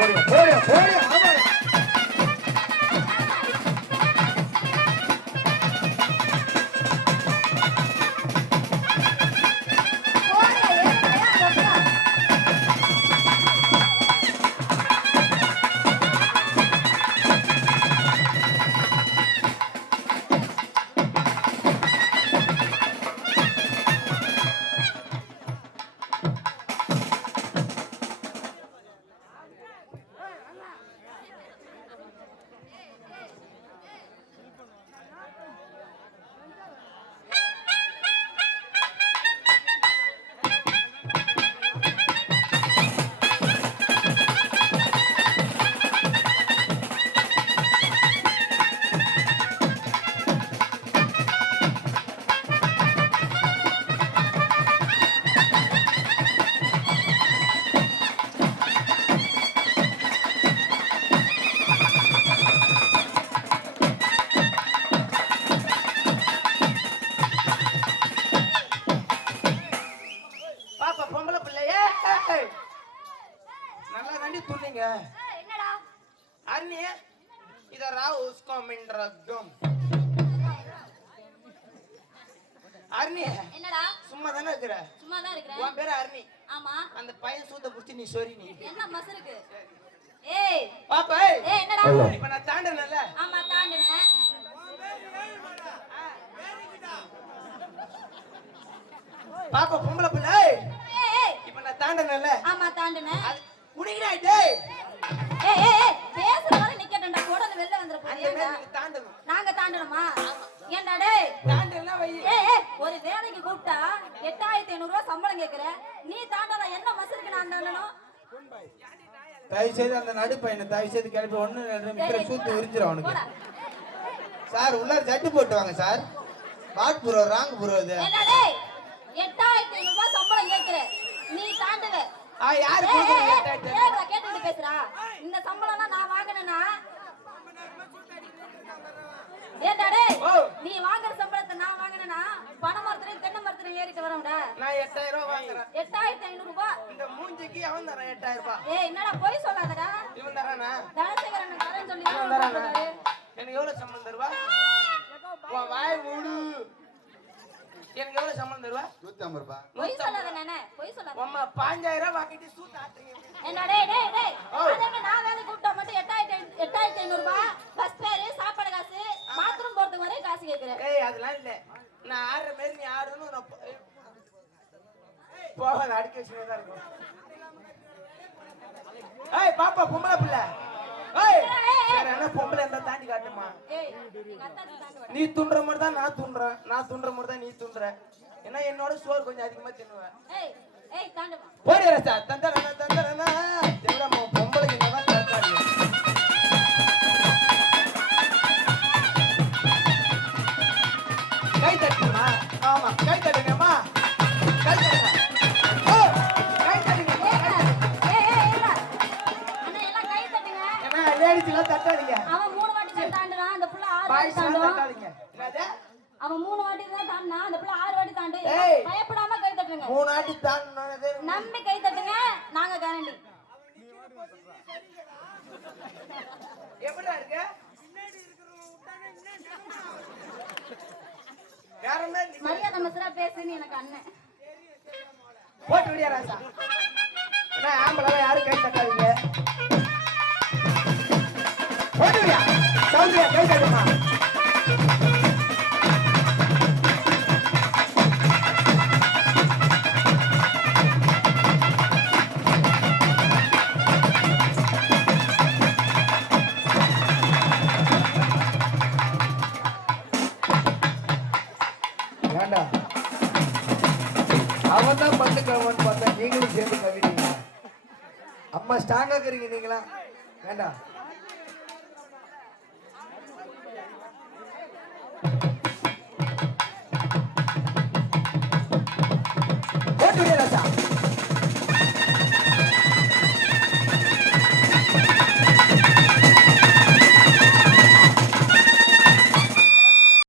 போடு போடு போடு ஏய், என்னடா? அண்ணி இத ராவ் உஸ்கோ மின் ரக்கம் அருணி என்னடா? சும்மா தானே இருக்கிற? சும்மா தான் இருக்கிறேன் உன் பேரு அருணி ஆமா. அந்த பையன் சூத்த புடிச்சு நீ சொரி நீ. என்ன மசருக்கு ஏய். பாப்பா ஏய் என்னடா? இப்ப நான் தாண்டனல ஆமா தாண்டுனேன். பாப்பா பொம்பளை பிள்ளை நாங்க தாண்டணுமா ஏன்டா டேய் தாண்டல வை ஏய் ஏய் ஒரு வேலைக்கு கூப்பிட்டா எட்டாயிரத்தி ஐநூறு ரூபாய் சம்பளம் கேக்குற நீ தாண்டாத என்ன மசருக்கு நான் தாண்டணும் தயவு செய்து அந்த நடு பையனை தயவு செய்து கிளப்பி ஒண்ணு ரெண்டு மீட்டர் சூத்து உரிஞ்சிடும் அவனுக்கு போடா சார் உள்ளார ஜட்டு போட்டு வாங்க sir bad bro wrong bro இது என்ன டேய் எட்டாயிரத்தி ஐநூறு ரூபாய் சம்பளம் கேக்குற நீ தாண்டுவ ஆ யாரு கேட்டுட்டு பேசுறா இந்த சம்பளம்லாம் நான் வாங்கினேனா ஏண்டா டேய் ஓ. நீ வாங்குற சம்பளத்தை நான் பனை மரத்துலயும் தென்னை மரத்துலயும் ஏறிட்டு வரேன்டா நான் எட்டாயிரம் ரூபாய் வாங்குறேன். எட்டாயிரத்தி ஐநூறு ரூபாய் இந்த மூஞ்சிக்கு அவன் தரான் எட்டாயிரம் ரூபாய் ஏய் என்னடா போய் சொல்லாதடா. இவன் தரானா தனசேகரன் சொல்லி இவன் தரானா எனக்கு எவ்வளவு சம்பளம் தருவா? உன் வாய் மூடு. எனக்கு எவ்வளவு சம்பளம் தருவா? நூத்தி ஐம்பது ரூபாய் பொய் சொல்லாத நானே பொய் சொல்லாத. உம்மா பாஞ்சாயிரம் ரூபாய் வாங்கிட்டு சூத்து ஆட்டுறீங்க என்ன டேய் டேய் டேய் ஓ. அதே நான் வேலை கூப்பிட்டா மட்டும் எட்டாயிரத்தி ஐநூ- எட்டாயிரத்தி ஐநூறு ரூபாய் பஸ் பேரு சாப்பாடு காசு பாத்ரூம் போறதுக்கு வரையும் காசு கேக்குறேன் ஏய் அதெல்லாம் இல்ல நான் ஆடுற மாதிரி நீ ஆடணும் நான் போ- போகாத அடிக்க வச்சுனே தான் இருக்கும் ஏய் பாப்பா பொம்பளை பிள்ளை. ஏய் வேற என்ன பொம்பளை இருந்தா தாண்டி காட்டுமா? நீ துண்டுற மாதிரி தான் நான் துண்டுறேன். நான் துண்டுற மாதிரி தான் நீ துண்டுற. ஏன்னா என்னோட சோறு கொஞ்சம் அதிகமா தின்னுவேன். ஏய் ஏய் தாண்டுமா. போடி ரசா. தந்தரனா தந்தரனா தட்டாதீங்க. அவன் மூணு வாட்டி தான் தாண்டுறான் அந்த புள்ள ஆறு வாட்டி என்னது? அவன் மூணு வாட்டி தான் தாண்டினா அந்த புள்ள ஆறு வாட்டி தாண்டு. பயப்படாம கை தட்டுங்க. மூணு ஆட்டி தாண்டினது நம்பி கை தட்டுங்க நாங்க கேரண்டி எப்படிடா இருக்கு? மரியாதை மசரா பேசுன்னு எனக்கு அண்ணன். போட்டு விடியா ராசா என்ன ஆம்பளை யாரும் கை தட்டாதீங்க. போட்டு கை அவன் தான் பண்ணு பார்த்தா நீங்களும் சேர்ந்து கவிட்டீங்க அம்மா ஸ்ட்ராங்கா இருக்கிறீங்க நீங்களா? வேண்டாம் Thank you.